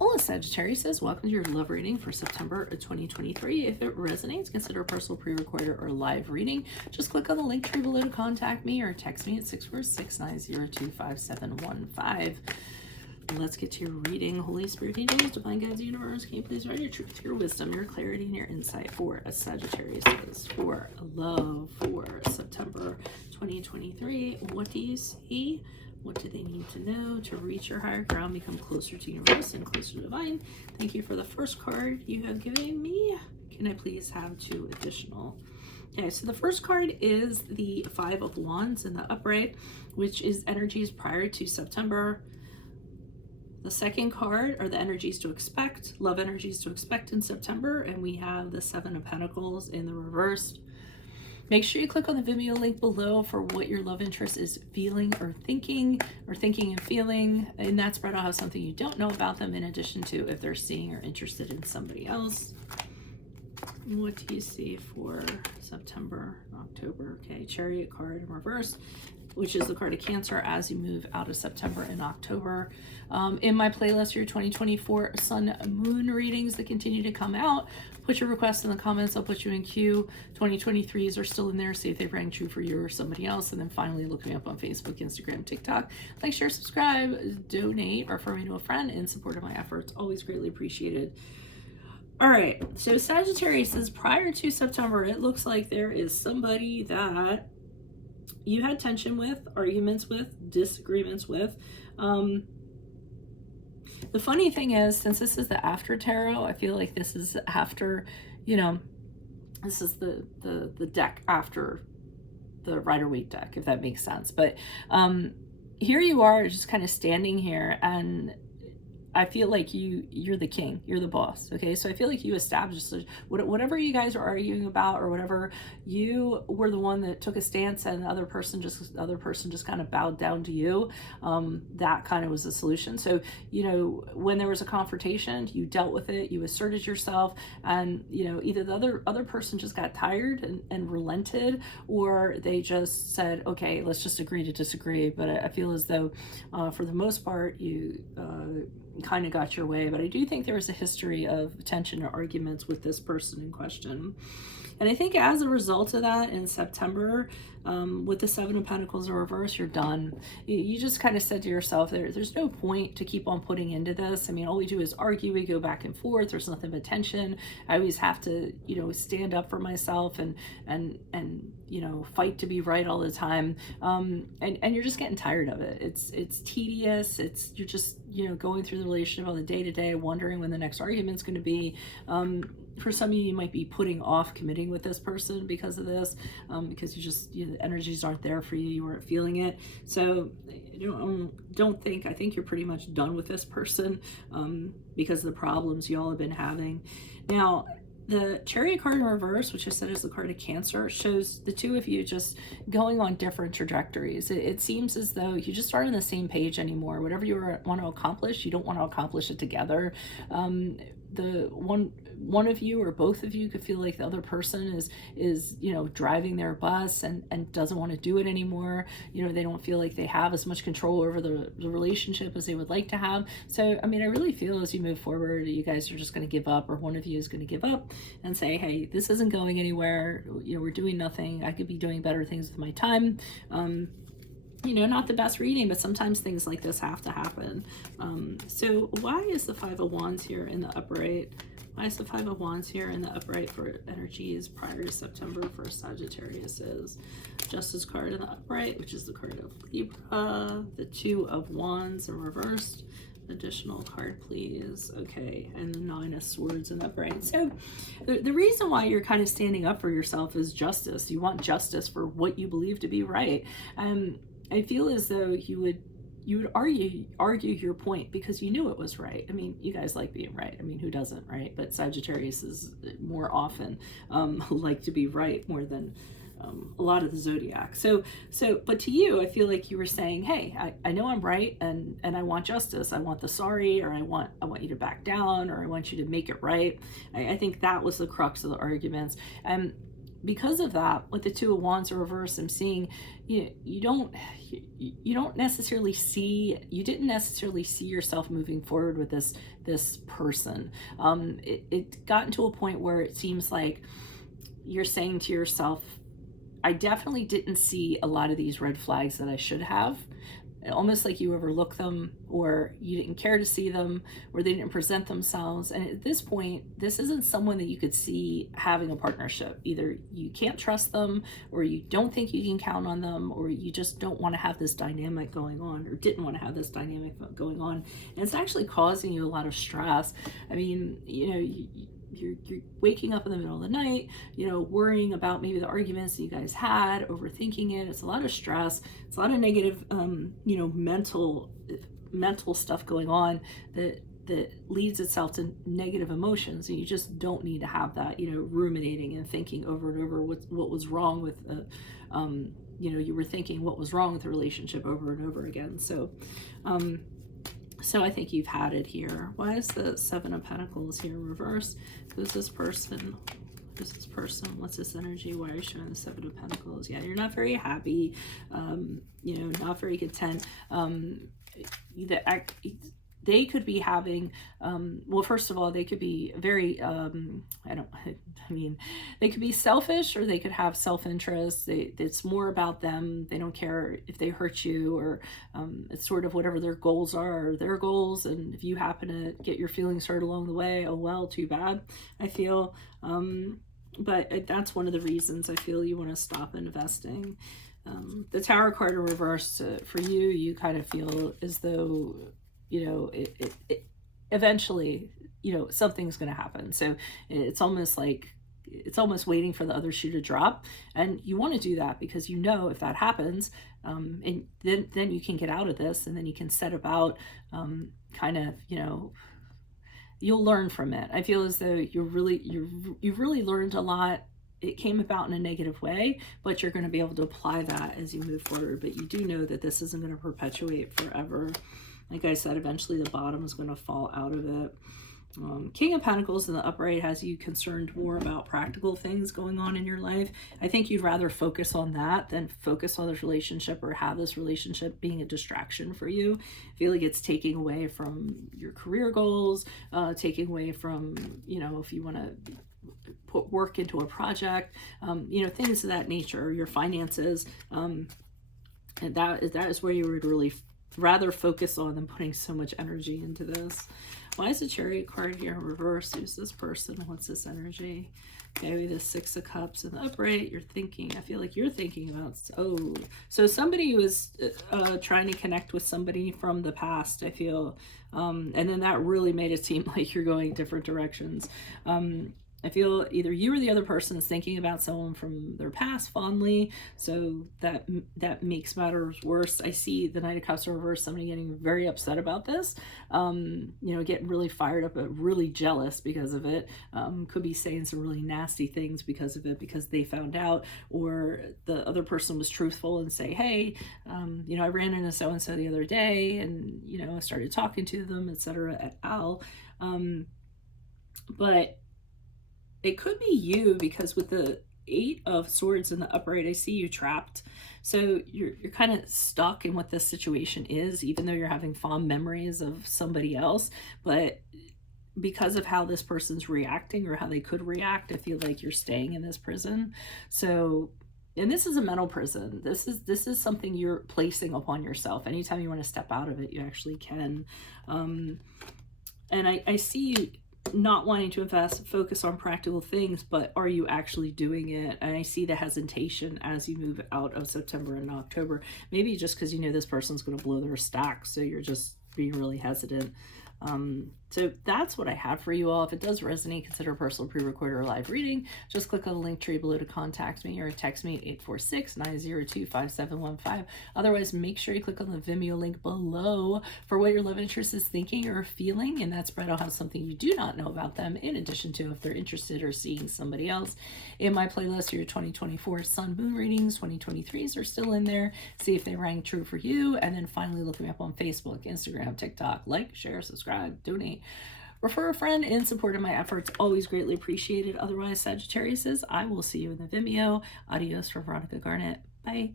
Hola Sagittarius, welcome to your love reading for September of 2023. If it resonates, consider a personal pre-recorded or live reading. Just click on the link tree below to contact me or text me at 646-902-5715. Let's get to your reading. Holy Spirit, angels, divine guides, universe, can you please write your truth, your wisdom, your clarity, and your insight for a Sagittarius for love for September 2023. What do you see? What do they need to know to reach your higher ground, become closer to universe and closer to divine? Thank you for the first card you have given me. Can I please have 2 additional? Okay, so the first card is the 5 of Wands in the upright, which is energies prior to September. The second card are the energies to expect, love energies to expect in September, and we have the 7 of Pentacles in the reversed. Make sure you click on the Vimeo link below for what your love interest is feeling or thinking and feeling. In that spread, I'll have something you don't know about them in addition to if they're seeing or interested in somebody else. What do you see for September, October? Okay, Chariot card in reverse, which is the card of Cancer as you move out of September and October. In my playlist, your 2024 Sun Moon readings that continue to come out, put your requests in the comments. I'll put you in queue. 2023s are still in there. See if they rang true for you or somebody else. And then finally, look me up on Facebook, Instagram, TikTok. Like, share, subscribe, donate, refer me to a friend in support of my efforts. Always greatly appreciated. All right, so Sagittarius says prior to September, it looks like there is somebody that you had tension with, arguments with, disagreements with. The funny thing is, since this is the after tarot, I feel like this is after, you know, this is the deck after the Rider-Waite deck, if that makes sense. But here you are just kind of standing here, and I feel like you're the king, you're the boss. Okay, so I feel like you established whatever you guys are arguing about, or whatever, you were the one that took a stance, and the other person just kind of bowed down to you. That kind of was the solution. So, you know, when there was a confrontation, you dealt with it, you asserted yourself, and you know, either the other person just got tired and relented, or they just said, okay, let's just agree to disagree. But I feel as though for the most part you kind of got your way. But I do think there was a history of tension or arguments with this person in question. And I think as a result of that, in September, with the 7 of Pentacles in reverse, you're done. You just kind of said to yourself, there's no point to keep on putting into this. I mean, all we do is argue, we go back and forth, there's nothing but tension. I always have to, you know, stand up for myself and you know, fight to be right all the time. And you're just getting tired of it. It's tedious. You're just, you know, going through the relationship on the day-to-day, wondering when the next argument's going to be. For some of you, you might be putting off committing with this person because of this, because you just, you know, the energies aren't there for you. You weren't feeling it. So I think you're pretty much done with this person because of the problems you all have been having. Now, the Chariot card in reverse, which I said is the card of Cancer, shows the two of you just going on different trajectories. It seems as though you just aren't on the same page anymore. Whatever you want to accomplish, you don't want to accomplish it together. The one of you or both of you could feel like the other person is you know, driving their bus and doesn't want to do it anymore. You know, they don't feel like they have as much control over the relationship as they would like to have. So I mean, I really feel as you move forward, you guys are just going to give up, or one of you is going to give up and say, hey, this isn't going anywhere. You know, we're doing nothing. I could be doing better things with my time. You know, not the best reading, but sometimes things like this have to happen. So why is the 5 of Wands here in the upright? Why is the 5 of Wands here in the upright for energies prior to September for Sagittarius? Is Justice card in the upright, which is the card of Libra, the 2 of Wands in reversed. Additional card, please. Okay, and the 9 of Swords in the upright. So the reason why you're kind of standing up for yourself is justice. You want justice for what you believe to be right. I feel as though you would argue your point because you knew it was right. I mean, you guys like being right. I mean, who doesn't, right? But Sagittarius is more often like to be right more than a lot of the zodiac. So but to you, I feel like you were saying, hey, I know I'm right, and I want justice. I want the sorry, or I want you to back down, or I want you to make it right. I think that was the crux of the arguments. And because of that, with the Two of Wands reverse, I'm seeing you don't necessarily see, you didn't necessarily see yourself moving forward with this person. It got to a point where it seems like you're saying to yourself, I definitely didn't see a lot of these red flags that I should have. Almost like you overlooked them, or you didn't care to see them, or they didn't present themselves. And at this point, this isn't someone that you could see having a partnership. Either you can't trust them, or you don't think you can count on them, or you just don't want to have this dynamic going on, or didn't want to have this dynamic going on. And it's actually causing you a lot of stress. I mean, you're waking up in the middle of the night, worrying about maybe the arguments that you guys had, overthinking it. It's a lot of stress. It's a lot of negative, mental stuff going on that leads itself to negative emotions. And you just don't need to have that, ruminating and thinking over and over what was wrong with, you were thinking what was wrong with the relationship over and over again. So I think you've had it here. Why is the Seven of Pentacles here reversed? Who's this person? Who's this person? What's this energy? Why are you showing the Seven of Pentacles? Yeah, you're not very happy, not very content. They could be having, well, first of all, they could be very, they could be selfish, or they could have self-interest. It's more about them. They don't care if they hurt you, or it's sort of whatever their goals are their goals. And if you happen to get your feelings hurt along the way, oh well, too bad, I feel. But that's one of the reasons I feel you want to stop investing. The Tower card in reverse, for you kind of feel as though, eventually, something's going to happen. So it's almost waiting for the other shoe to drop. And you want to do that because if that happens, and then you can get out of this, and then you can set about, you'll learn from it. I feel as though you've really learned a lot. It came about in a negative way, but you're going to be able to apply that as you move forward. But you do know that this isn't going to perpetuate forever. Like I said, eventually the bottom is going to fall out of it. King of Pentacles in the upright has you concerned more about practical things going on in your life. I think you'd rather focus on that than focus on this relationship, or have this relationship being a distraction for you. I feel like it's taking away from your career goals, taking away from, if you want to put work into a project, things of that nature, your finances. And that is where you would really rather focus on than putting so much energy into this. Why is the Chariot card here in reverse? Who's this person? What's this energy? Okay, we have the Six of Cups in the upright. You're thinking, I feel like you're thinking about, so somebody was trying to connect with somebody from the past, I feel. And then that really made it seem like you're going different directions. I feel either you or the other person is thinking about someone from their past fondly, so that makes matters worse. I see the Knight of Cups in reverse, somebody getting very upset about this, getting really fired up, but really jealous because of it. Could be saying some really nasty things because of it, because they found out, or the other person was truthful and say, hey, I ran into so-and-so the other day, and, I started talking to them, etc. et al. But it could be you, because with the Eight of Swords in the upright, I see you trapped. So you're kind of stuck in what this situation is, even though you're having fond memories of somebody else. But because of how this person's reacting, or how they could react, I feel like you're staying in this prison. So, and this is a mental prison. This is something you're placing upon yourself. Anytime you want to step out of it, you actually can. And I see you not wanting to focus on practical things, but are you actually doing it? And I see the hesitation as you move out of September and October. Maybe just because this person's going to blow their stack, so you're just being really hesitant. So that's what I have for you all. If it does resonate, consider a personal pre-recorded or live reading. Just click on the link tree below to contact me, or text me at 846-902-5715. Otherwise, make sure you click on the Vimeo link below for what your love interest is thinking or feeling, and that spread will have something you do not know about them, in addition to if they're interested or seeing somebody else. In my playlist, your 2024 Sun Moon readings, 2023s are still in there. See if they rang true for you, and then finally look me up on Facebook, Instagram, TikTok. Like, share, subscribe, donate. Refer a friend in support of my efforts. Always greatly appreciated. Otherwise, Sagittariuses, I will see you in the Vimeo. Adios from Veronica Garnett. Bye.